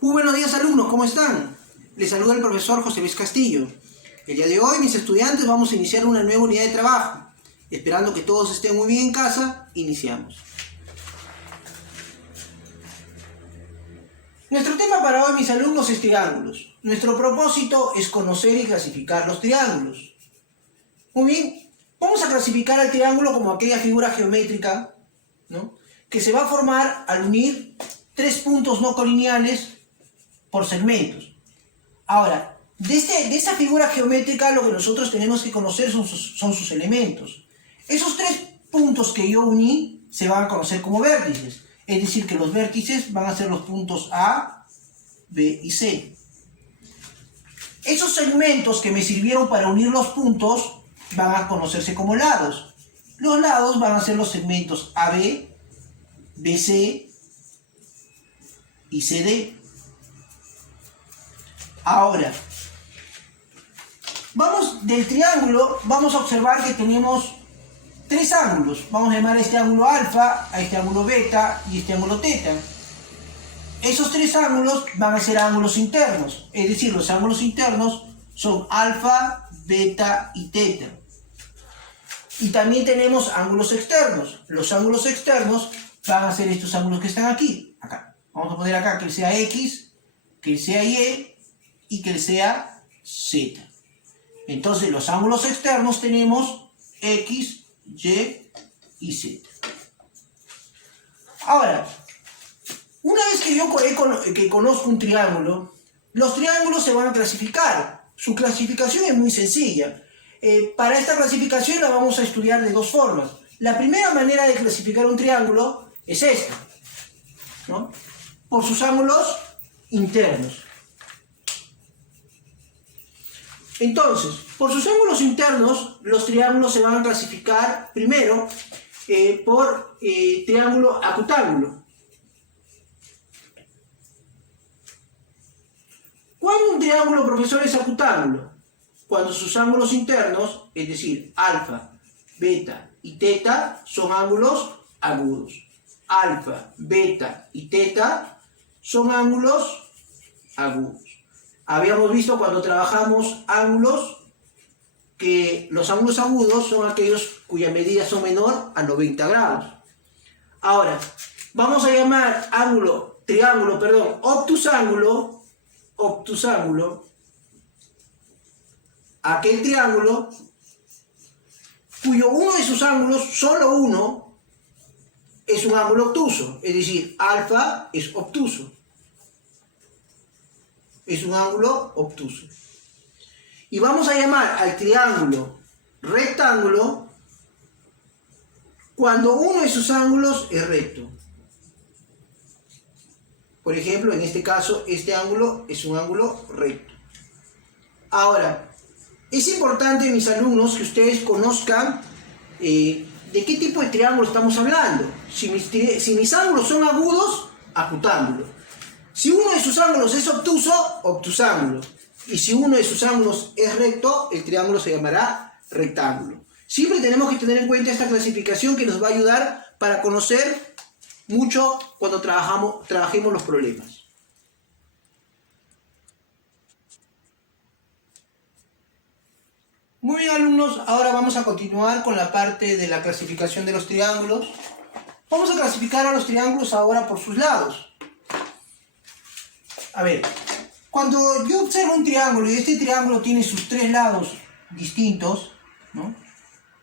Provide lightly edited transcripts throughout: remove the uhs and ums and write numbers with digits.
Muy buenos días, alumnos, ¿cómo están? Les saluda el profesor José Luis Castillo. El día de hoy, mis estudiantes, vamos a iniciar una nueva unidad de trabajo. Esperando que todos estén muy bien en casa, iniciamos. Nuestro tema para hoy, mis alumnos, es triángulos. Nuestro propósito es conocer y clasificar los triángulos. Muy bien, vamos a clasificar al triángulo como aquella figura geométrica, ¿no?, que se va a formar al unir tres puntos no colineales por segmentos. Ahora, de esa figura geométrica lo que nosotros tenemos que conocer son sus elementos. Esos tres puntos que yo uní se van a conocer como vértices. Es decir, que los vértices van a ser los puntos A, B y C. Esos segmentos que me sirvieron para unir los puntos van a conocerse como lados. Los lados van a ser los segmentos AB, BC y CD. Ahora, del triángulo vamos a observar que tenemos tres ángulos. Vamos a llamar a este ángulo alfa, a este ángulo beta y este ángulo teta. Esos tres ángulos van a ser ángulos internos, es decir, los ángulos internos son alfa, beta y teta. Y también tenemos ángulos externos. Los ángulos externos van a ser estos ángulos que están aquí, acá. Vamos a poner acá que él sea X, que él sea Y y que él sea Z. Entonces los ángulos externos tenemos X, Y y Z. Ahora, una vez que yo conozco un triángulo, los triángulos se van a clasificar. Su clasificación es muy sencilla. Para esta clasificación la vamos a estudiar de dos formas. La primera manera de clasificar un triángulo es esta, ¿no?, por sus ángulos internos. Entonces, por sus ángulos internos, los triángulos se van a clasificar primero por triángulo acutángulo. ¿Cuándo un triángulo, profesor, es acutángulo? Cuando sus ángulos internos, es decir, alfa, beta y teta, son ángulos agudos. Alfa, beta y teta son ángulos agudos. Habíamos visto cuando trabajamos ángulos que los ángulos agudos son aquellos cuya medida son menor a 90 grados. Ahora, vamos a llamar obtusángulo, aquel triángulo cuyo uno de sus ángulos, solo uno, es un ángulo obtuso, es decir, alfa es obtuso. Es un ángulo obtuso. Y vamos a llamar al triángulo rectángulo cuando uno de sus ángulos es recto. Por ejemplo, en este caso, este ángulo es un ángulo recto. Ahora, es importante, mis alumnos, que ustedes conozcan de qué tipo de triángulo estamos hablando. Si mis ángulos son agudos, acutángulo. Si uno de sus ángulos es obtuso, obtusángulo. Y si uno de sus ángulos es recto, el triángulo se llamará rectángulo. Siempre tenemos que tener en cuenta esta clasificación que nos va a ayudar para conocer mucho cuando trabajemos los problemas. Muy bien, alumnos, ahora vamos a continuar con la parte de la clasificación de los triángulos. Vamos a clasificar a los triángulos ahora por sus lados. A ver, cuando yo observo un triángulo y este triángulo tiene sus tres lados distintos, ¿no?,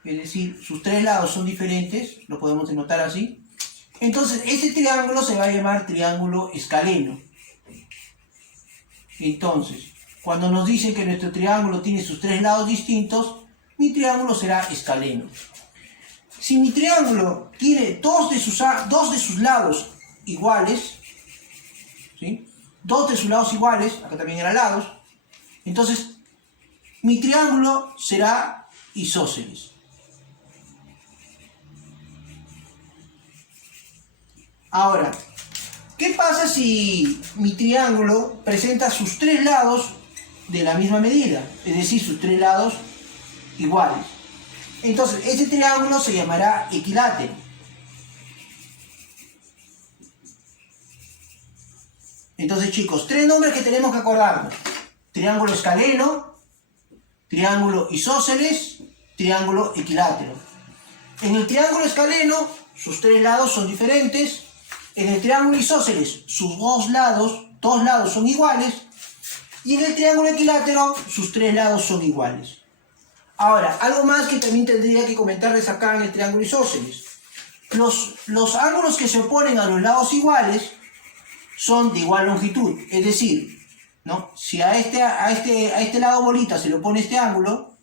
es decir, sus tres lados son diferentes, lo podemos denotar así, entonces este triángulo se va a llamar triángulo escaleno. Entonces, cuando nos dicen que nuestro triángulo tiene sus tres lados distintos, mi triángulo será escaleno. Si mi triángulo tiene dos de sus lados iguales, ¿sí?, dos de sus lados iguales, acá también eran lados, entonces mi triángulo será isósceles. Ahora, ¿qué pasa si mi triángulo presenta sus tres lados de la misma medida? Es decir, sus tres lados iguales. Entonces, este triángulo se llamará equilátero. Entonces, chicos, tres nombres que tenemos que acordarnos. Triángulo escaleno, triángulo isósceles, triángulo equilátero. En el triángulo escaleno, sus tres lados son diferentes. En el triángulo isósceles, sus dos lados son iguales. Y en el triángulo equilátero, sus tres lados son iguales. Ahora, algo más que también tendría que comentarles acá en el triángulo isósceles. Los ángulos que se oponen a los lados iguales son de igual longitud. Es decir, ¿no? Si a este lado bolita se le opone este ángulo,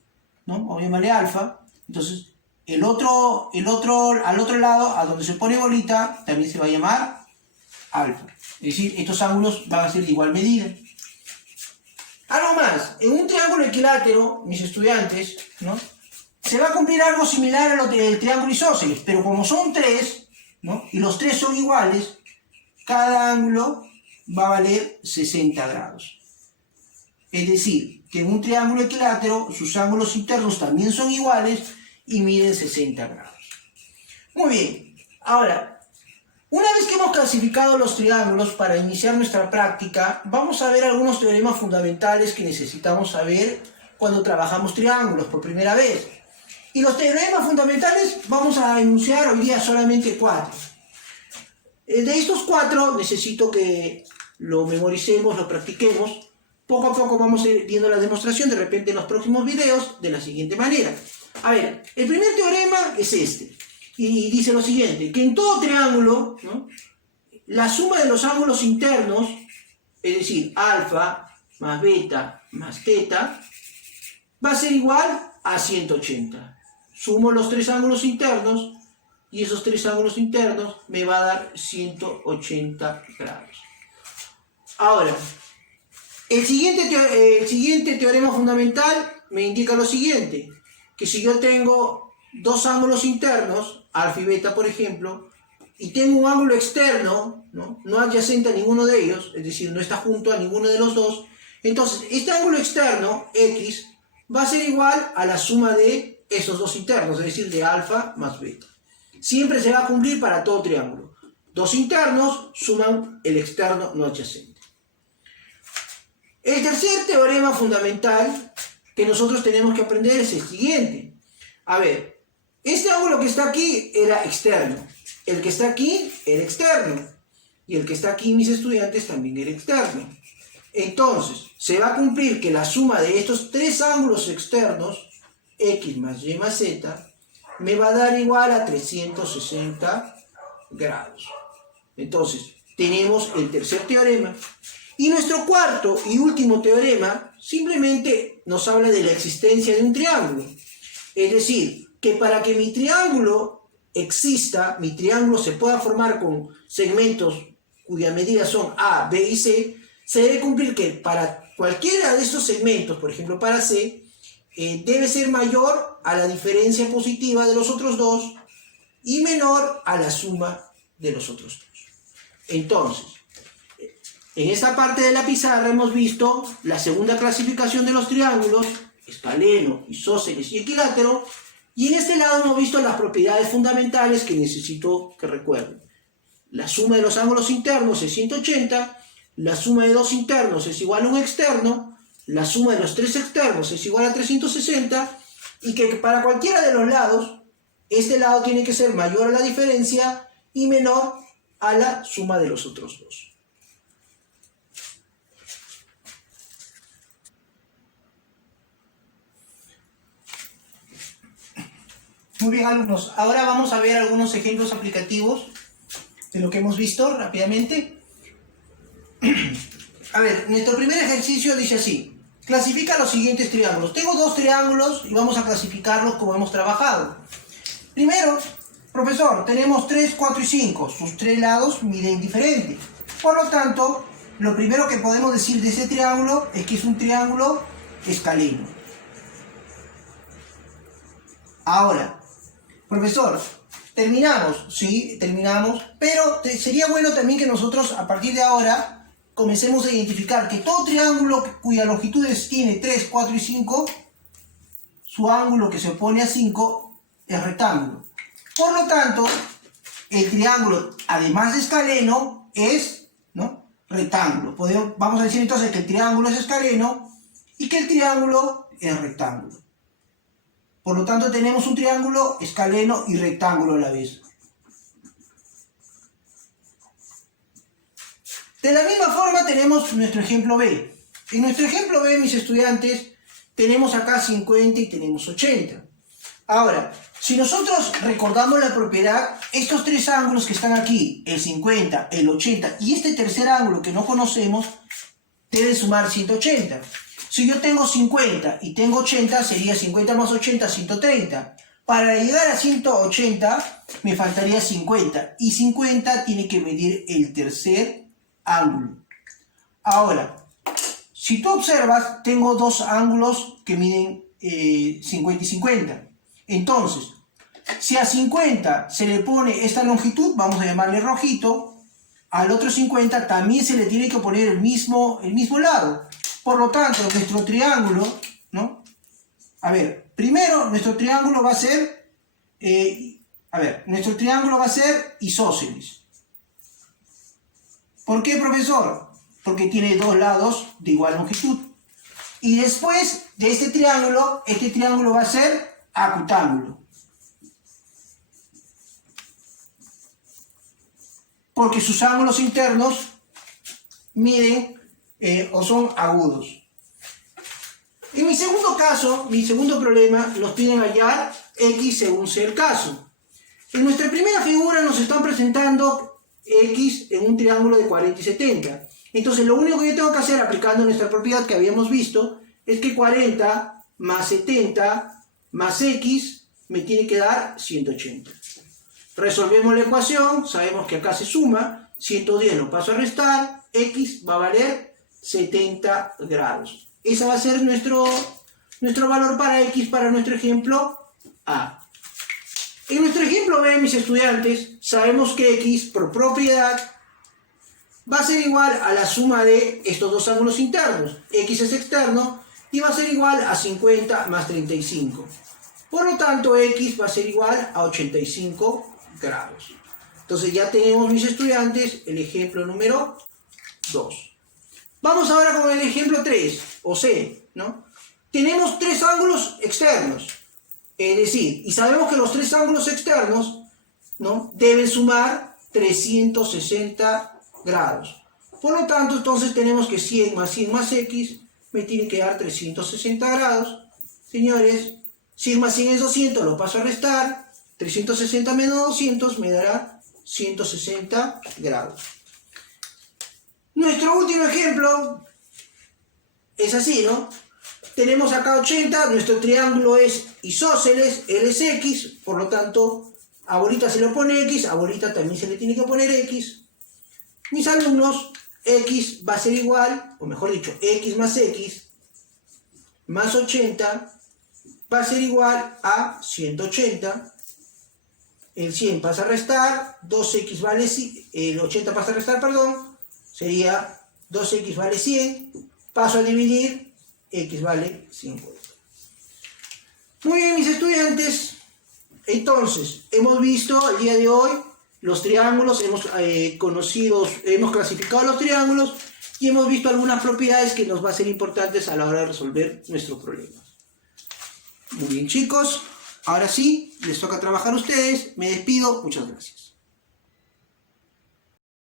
¿no? Vamos a llamarle alfa, entonces al otro lado, a donde se pone bolita, también se va a llamar alfa. Es decir, estos ángulos van a ser de igual medida. Algo más, en un triángulo equilátero, mis estudiantes, ¿no? Se va a cumplir algo similar a lo del triángulo isósceles, pero como son tres, ¿no? Y los tres son iguales, cada ángulo va a valer 60 grados. Es decir, que en un triángulo equilátero sus ángulos internos también son iguales y miden 60 grados. Muy bien, ahora, una vez que hemos clasificado los triángulos para iniciar nuestra práctica, vamos a ver algunos teoremas fundamentales que necesitamos saber cuando trabajamos triángulos por primera vez. Y los teoremas fundamentales vamos a enunciar hoy día solamente 4. De estos 4 necesito que lo memoricemos, lo practiquemos. Poco a poco vamos a ir viendo la demostración, de repente en los próximos videos, de la siguiente manera. A ver, el primer teorema es este. Y dice lo siguiente, que en todo triángulo, ¿no? La suma de los ángulos internos, es decir, alfa más beta más teta, va a ser igual a 180. Sumo los tres ángulos internos y esos tres ángulos internos me va a dar 180 grados. Ahora, el siguiente teorema fundamental me indica lo siguiente, que si yo tengo dos ángulos internos, alfa y beta por ejemplo, y tengo un ángulo externo, no adyacente a ninguno de ellos, es decir, no está junto a ninguno de los dos, entonces este ángulo externo, x, va a ser igual a la suma de esos dos internos, es decir, de alfa más beta. Siempre se va a cumplir para todo triángulo. Dos internos suman el externo no adyacente. El tercer teorema fundamental que nosotros tenemos que aprender es el siguiente. A ver, este ángulo que está aquí era externo, el que está aquí era externo, y el que está aquí, mis estudiantes, también era externo. Entonces, se va a cumplir que la suma de estos tres ángulos externos, x más y más z, me va a dar igual a 360 grados. Entonces, tenemos el tercer teorema. Y nuestro cuarto y último teorema simplemente nos habla de la existencia de un triángulo. Es decir, que para que mi triángulo exista, mi triángulo se pueda formar con segmentos cuyas medidas son A, B y C, se debe cumplir que para cualquiera de esos segmentos, por ejemplo para C, debe ser mayor a la diferencia positiva de los otros dos y menor a la suma de los otros dos. Entonces, en esta parte de la pizarra hemos visto la segunda clasificación de los triángulos, escaleno, isósceles y equilátero, y en este lado hemos visto las propiedades fundamentales que necesito que recuerden. La suma de los ángulos internos es 180, la suma de dos internos es igual a un externo, la suma de los tres externos es igual a 360, y que para cualquiera de los lados, este lado tiene que ser mayor a la diferencia y menor a la suma de los otros dos. Muy bien, alumnos. Ahora vamos a ver algunos ejemplos aplicativos de lo que hemos visto rápidamente. A ver, nuestro primer ejercicio dice así. Clasifica los siguientes triángulos. Tengo dos triángulos y vamos a clasificarlos como hemos trabajado. Primero, profesor, tenemos 3, 4 y 5. Sus tres lados miden diferente. Por lo tanto, lo primero que podemos decir de ese triángulo es que es un triángulo escaleno. Ahora, profesor, terminamos, sí, terminamos, pero sería bueno también que nosotros a partir de ahora comencemos a identificar que todo triángulo cuyas longitudes tiene 3, 4 y 5, su ángulo que se opone a 5 es rectángulo. Por lo tanto, el triángulo, además de escaleno, es, ¿no? rectángulo. Vamos a decir entonces que el triángulo es escaleno y que el triángulo es rectángulo. Por lo tanto tenemos un triángulo escaleno y rectángulo a la vez. De la misma forma tenemos nuestro ejemplo B. En nuestro ejemplo B, mis estudiantes, tenemos acá 50 y tenemos 80. Ahora, si nosotros recordamos la propiedad, estos tres ángulos que están aquí, el 50, el 80 y este tercer ángulo que no conocemos, deben sumar 180. Si yo tengo 50 y tengo 80, sería 50 más 80, 130. Para llegar a 180, me faltaría 50. Y 50 tiene que medir el tercer ángulo. Ahora, si tú observas, tengo dos ángulos que miden 50 y 50. Entonces, si a 50 se le pone esta longitud, vamos a llamarle rojito, al otro 50 también se le tiene que poner el mismo lado. Por lo tanto, nuestro triángulo, ¿no? A ver, primero nuestro triángulo va a ser, nuestro triángulo va a ser isósceles. ¿Por qué, profesor? Porque tiene dos lados de igual longitud. Y después de este triángulo va a ser acutángulo. Porque sus ángulos internos miden o son agudos. En mi segundo caso, mi segundo problema, nos piden hallar x según sea el caso. En nuestra primera figura nos están presentando x en un triángulo de 40 y 70. Entonces lo único que yo tengo que hacer aplicando nuestra propiedad que habíamos visto es que 40 más 70 más x me tiene que dar 180. Resolvemos la ecuación, sabemos que acá se suma, 110 lo paso a restar, x va a valer 70 grados. Ese va a ser nuestro valor para x para nuestro ejemplo A. En nuestro ejemplo B, mis estudiantes, sabemos que x por propiedad va a ser igual a la suma de estos dos ángulos internos. X es externo y va a ser igual a 50 más 35. Por lo tanto, x va a ser igual a 85 grados. Entonces ya tenemos, mis estudiantes, el ejemplo número 2. Vamos ahora con el ejemplo 3, o C, ¿no? Tenemos tres ángulos externos. Es decir, y sabemos que los tres ángulos externos, ¿no?, deben sumar 360 grados. Por lo tanto, entonces tenemos que 100 más 100 más x me tiene que dar 360 grados. Señores, 100 más 100 es 200, lo paso a restar. 360 menos 200 me dará 160 grados. Nuestro último ejemplo es así, ¿no? Tenemos acá 80, nuestro triángulo es isósceles, él es x, por lo tanto, a bolita se le pone x, a bolita también se le tiene que poner x. Mis alumnos, x va a ser igual, o mejor dicho, x más 80 va a ser igual a 180. El 100 pasa a restar, 2x vale, el 80 pasa a restar, perdón, sería 2x vale 100, paso a dividir, x vale 50. Muy bien, mis estudiantes, entonces, hemos visto el día de hoy los triángulos, hemos clasificado los triángulos y hemos visto algunas propiedades que nos van a ser importantes a la hora de resolver nuestro problema. Muy bien, chicos, ahora sí, les toca trabajar a ustedes, me despido, muchas gracias.